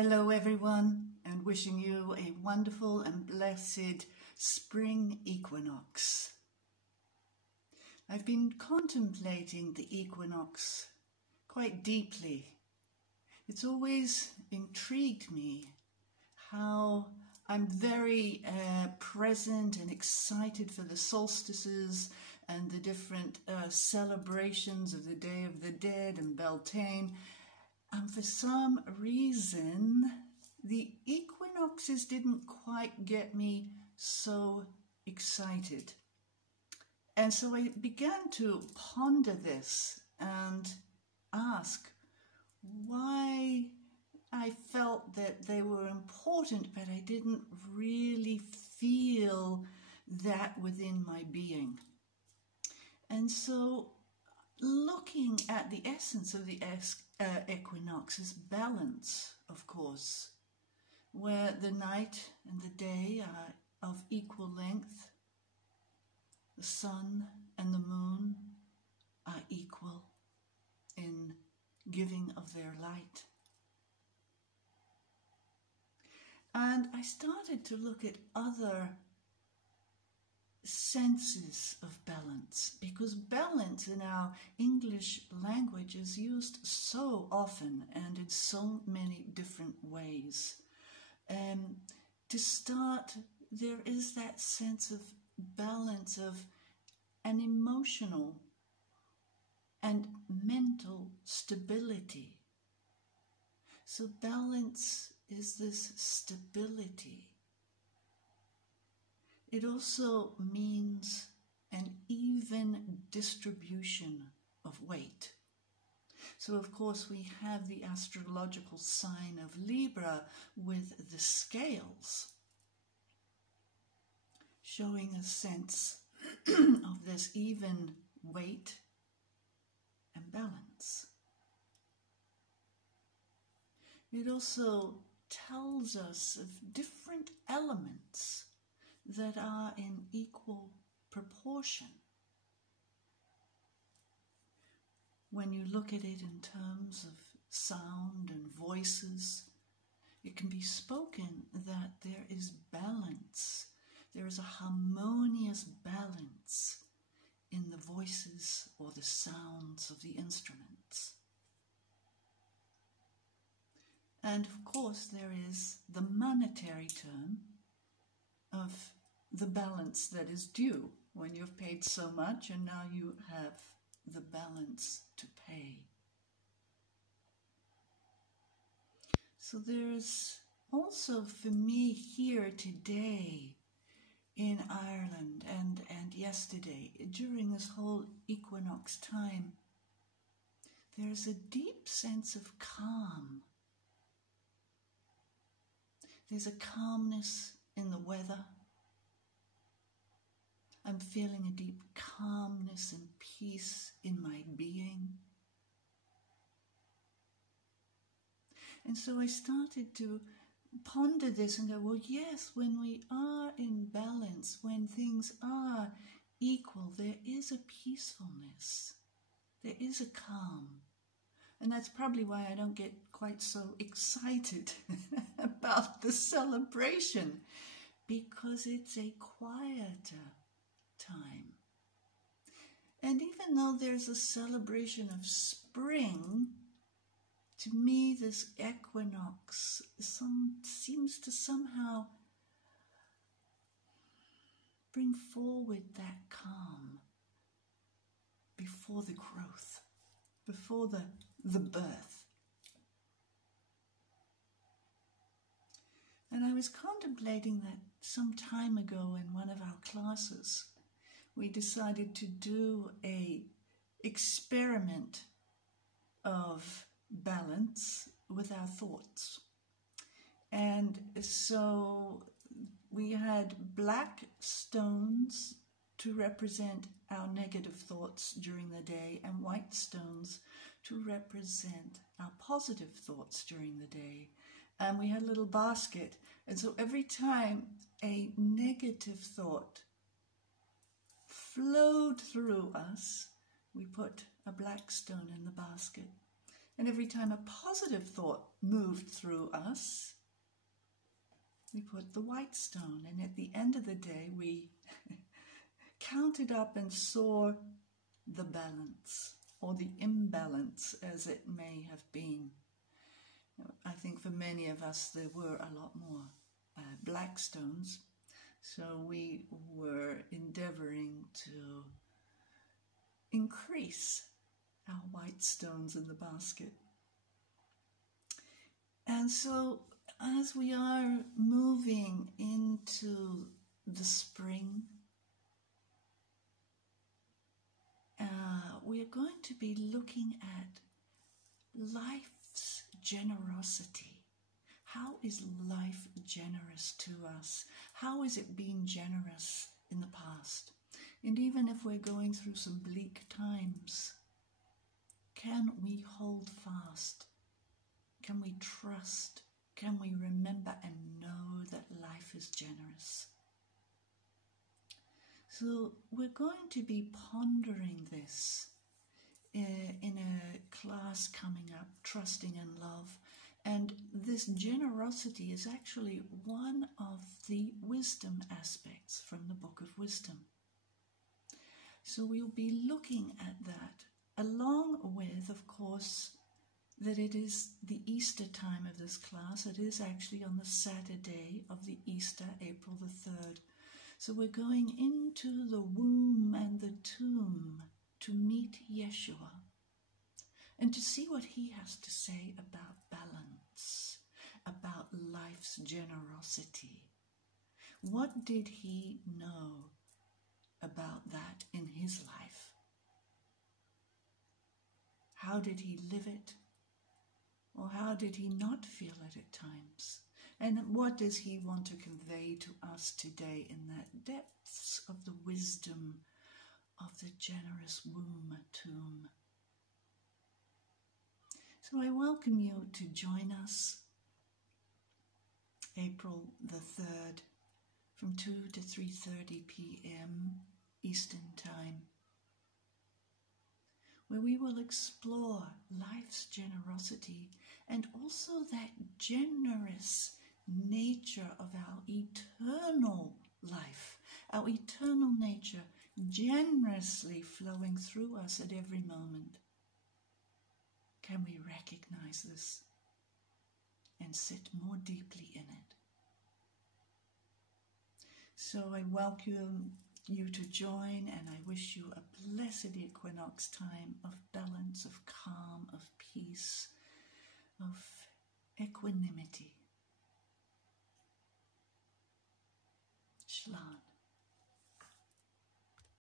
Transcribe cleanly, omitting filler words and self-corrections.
Hello everyone, and wishing you a wonderful and blessed spring equinox. I've been contemplating the equinox quite deeply. It's always intrigued me how I'm very present and excited for the solstices and the different celebrations of the Day of the Dead and Beltane. And for some reason, the equinoxes didn't quite get me so excited. And so I began to ponder this and ask why I felt that they were important, but I didn't really feel that within my being. And so looking at the essence of the equinox is balance, of course, where the night and the day are of equal length. The sun and the moon are equal in giving of their light. And I started to look at other senses of balance, because balance in our English language is used so often and in so many different ways. To start, there is that sense of balance of an emotional and mental stability. So balance is this stability. It also means an even distribution of weight. So of course we have the astrological sign of Libra with the scales, showing a sense of this even weight and balance. It also tells us of different elements that are in equal proportion. When you look at it in terms of sound and voices, it can be spoken that there is balance. There is a harmonious balance in the voices or the sounds of the instruments. And of course there is the monetary term of the balance that is due when you've paid so much and now you have the balance to pay. So there's also for me here today in Ireland and yesterday, during this whole equinox time, there's a deep sense of calm. There's a calmness in the weather. I'm feeling a deep calmness and peace in my being. And so I started to ponder this and go, well, yes, when we are in balance, when things are equal, there is a peacefulness. There is a calm. And that's probably why I don't get quite so excited about the celebration, because it's a quieter time. And even though there's a celebration of spring, to me this equinox seems to somehow bring forward that calm before the growth, before the birth. And I was contemplating that some time ago in one of our classes. We decided to do an experiment of balance with our thoughts. And so we had black stones to represent our negative thoughts during the day and white stones to represent our positive thoughts during the day. And we had a little basket. And so every time a negative thought flowed through us, we put a black stone in the basket. And every time a positive thought moved through us, we put the white stone. And at the end of the day, we counted up and saw the balance, or the imbalance as it may have been. I think for many of us there were a lot more black stones, so we were endeavoring to increase our white stones in the basket. And so as we are moving into the spring, we are going to be looking at life's generosity. How is life generous to us? How is it being generous in the past? And even if we're going through some bleak times, can we hold fast? Can we trust? Can we remember and know that life is generous? So we're going to be pondering this in a class coming up, Trusting in Love. And this generosity is actually one of the wisdom aspects from the Book of Wisdom. So we'll be looking at that, along with, of course, that it is the Easter time of this class. It is actually on the Saturday of the Easter, April the 3rd. So we're going into the womb and the tomb to meet Yeshua and to see what he has to say about balance, about life's generosity. What did he know about that in his life? How did he live it? Or how did he not feel it at times? And what does he want to convey to us today in that depths of the wisdom of the generous womb tomb? So I welcome you to join us April the 3rd from 2 to 3:30 p.m. Eastern Time, where we will explore life's generosity and also that generous nature of our eternal life, our eternal nature generously flowing through us at every moment. Can we recognize this and sit more deeply in it? So I welcome you to join, and I wish you a blessed equinox time of balance, of calm, of peace, of equanimity. Shalom.